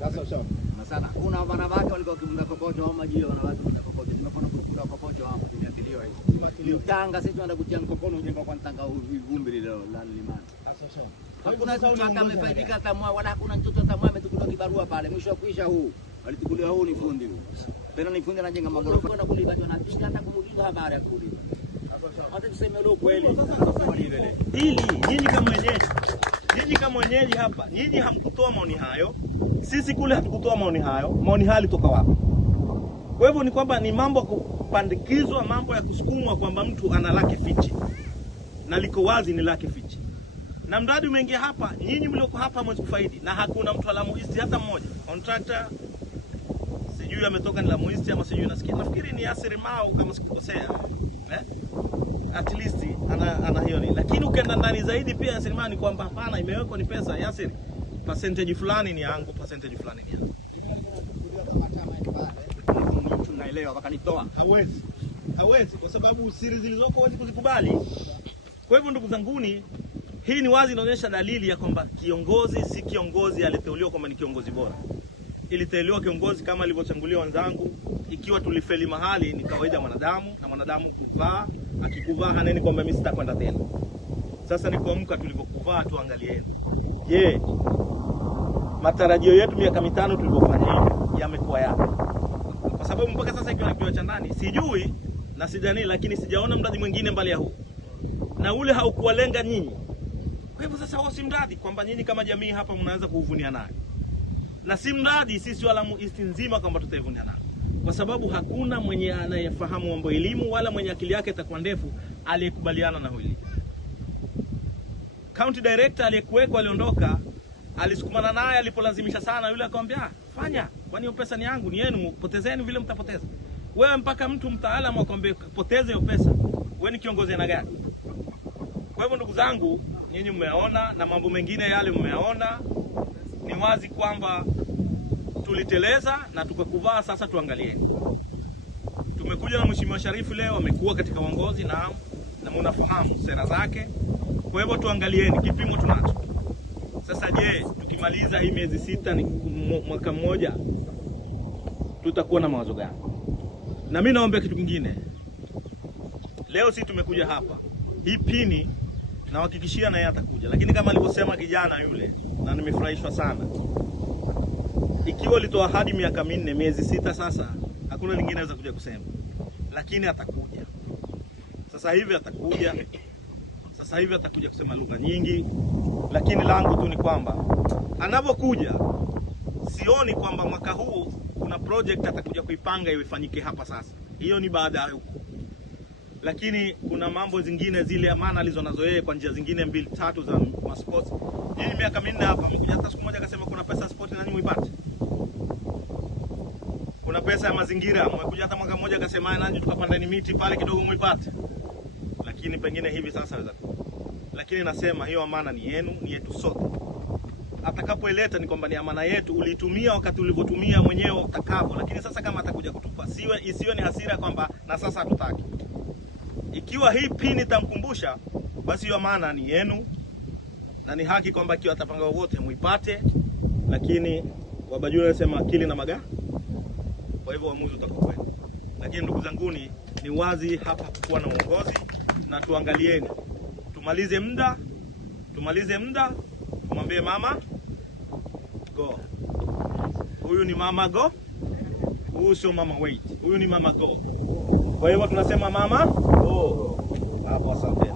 Sasa sawa. Sana. Kuna wanawake walikuwa kimunda kokoto au maji wana watu kimunda kokoto. Nimekuwa kukuta kokoto hapa tumeambiliwa hivi. Mtanga sisi tunaenda kutia mkokono unjenga kwa ntanga ivumbi lile la limani. Sasa sawa. Hakuna mtu amefaidika hata mwa wala hakuna mtoto hata mwa ametukuliwa kibarua pale. Mwisho kuisha huu. Alitukuliwa huu ni fundi huu. Tena ni fundi anajenga magorofa na kulipa tunataka hata kumuuliza habari ya kulipa. Hata tuseme leo kweli. Hili nyinyi kama wenyeji hapa, nyinyi hamkutoa maoni hayo. Sisi kule hatukutoa maoni hayo. Maoni hali toka wapi? Kwa hivyo ni kwamba ni mambo ya kupandikizwa, mambo ya kusukumwa kwamba mtu ana lake fichi. Na liko wazi ni lake fichi. Na mradi umeingia hapa, nyinyi mlioko hapa mwezi kufaidi na hakuna mtu wa Lamu East hata mmoja. Contractor sijui ametoka ni Lamu East ama sijui nasikia. Nafikiri ni Yasir Mau kama sikukosea. At least ana hiyo ni. Lakini ukienda ndani zaidi pia Yasir Mau ni kwamba hapana imewekwa ni pesa Yasir. Percentage fulani ni yangu, percentage fulani ni yangu. Tunaelewa wakanitoa. Hawezi kwa sababu siri zilizoko huwezi kuzikubali. Kwa hivyo ndugu zanguni, hii ni wazi inaonyesha dalili ya kwamba kiongozi si kiongozi aliteuliwa kwamba ni kiongozi bora. Iliteuliwa kiongozi kama alivyochaguliwa wenzangu. Ikiwa tulifeli mahali ni kawaida mwanadamu na mwanadamu kuvaa, akikuvaa haneni kwamba mimi sitakwenda tena. Sasa ni kuamka tulivyokuvaa tuangalieni. Je, matarajio yetu miaka 5 tulivyofanya hivi yamekuwa yapi? Kwa sababu mpaka sasa ikiwa kiwa cha ndani sijui na sijani, lakini sijaona mradi mwingine mbali ya huu. Na ule haukuwalenga nyinyi. Kwa hivyo sasa wao si mradi kwamba nyinyi kama jamii hapa mnaanza kuuvunia naye. Na si mradi sisi wa Lamu East nzima kwamba tutaivunia naye. Kwa sababu hakuna mwenye anayefahamu mambo elimu wala mwenye akili yake itakuwa ndefu aliyekubaliana na hili. County director aliyekuweko aliondoka, alisukumana naye alipolazimisha sana, yule akamwambia fanya, kwani hiyo pesa ni yangu, ni yenu, potezeni vile mtapoteza. Wewe mpaka mtu mtaalamu akwambie poteze hiyo pesa, wewe ni kiongozi na gani? Kwa hivyo ndugu zangu, nyinyi mmeona na mambo mengine yale mmeona, ni wazi kwamba tuliteleza na tukakuvaa. Sasa tuangalieni. Tumekuja na Mheshimiwa Sharifu leo, amekuwa katika uongozi na mnafahamu sera zake. Kwa hivyo tuangalieni kipimo tunacho. Sasa je, tukimaliza hii miezi 6 ni mwaka mmoja, tutakuwa na mawazo gani? Na mimi naomba kitu kingine. Leo sisi tumekuja hapa. Hii pini na hakikishia na yeye atakuja. Lakini kama alivyosema kijana yule, na nimefurahishwa sana. Ikiwa alitoa ahadi miaka 4, miezi 6 sasa, hakuna lingine anaweza kuja kusema. Lakini atakuja. Sasa hivi atakuja. Sasa hivi atakuja kusema lugha nyingi. Lakini langu tu ni kwamba anapokuja sioni kwamba mwaka huu kuna project atakuja kuipanga ifanyike hapa sasa. Hiyo ni baada ya huko. Lakini kuna mambo zingine zile amana alizonazo yeye kwa njia zingine 2-3 za sports. Yeye miaka 4 hapa amekuja hata siku moja akasema kuna pesa sport na nyinyi muipate. Kuna pesa ya mazingira, amekuja hata mwaka mmoja akasema nanyi tukapanda ni miti pale kidogo muipate. Lakini pengine hivi sasa aweza. Lakini nasema hiyo amana ni yenu, ni yetu sote. Atakapoileta ni kwamba ni amana yetu, ulitumia wakati ulivyotumia mwenyewe utakavyo. Lakini sasa kama atakuja kutupa, isiwe ni hasira kwamba na sasa hatutaki. Ikiwa hii pini tamkumbusha, basi hiyo amana ni yenu na ni haki kwamba ikiwa atapanga wote muipate. Lakini wabajua wanasema akili na maga. Kwa hivyo uamuzi utakuwa kwenu. Lakini ndugu zanguni, ni wazi hapa kuwa na uongozi na tuangalieni. Tumalize muda, tumwambie mama go. Huyu ni mama go. Huyu sio mama wait. Huyu ni mama go. Kwa hivyo tunasema mama go. Hapo asante.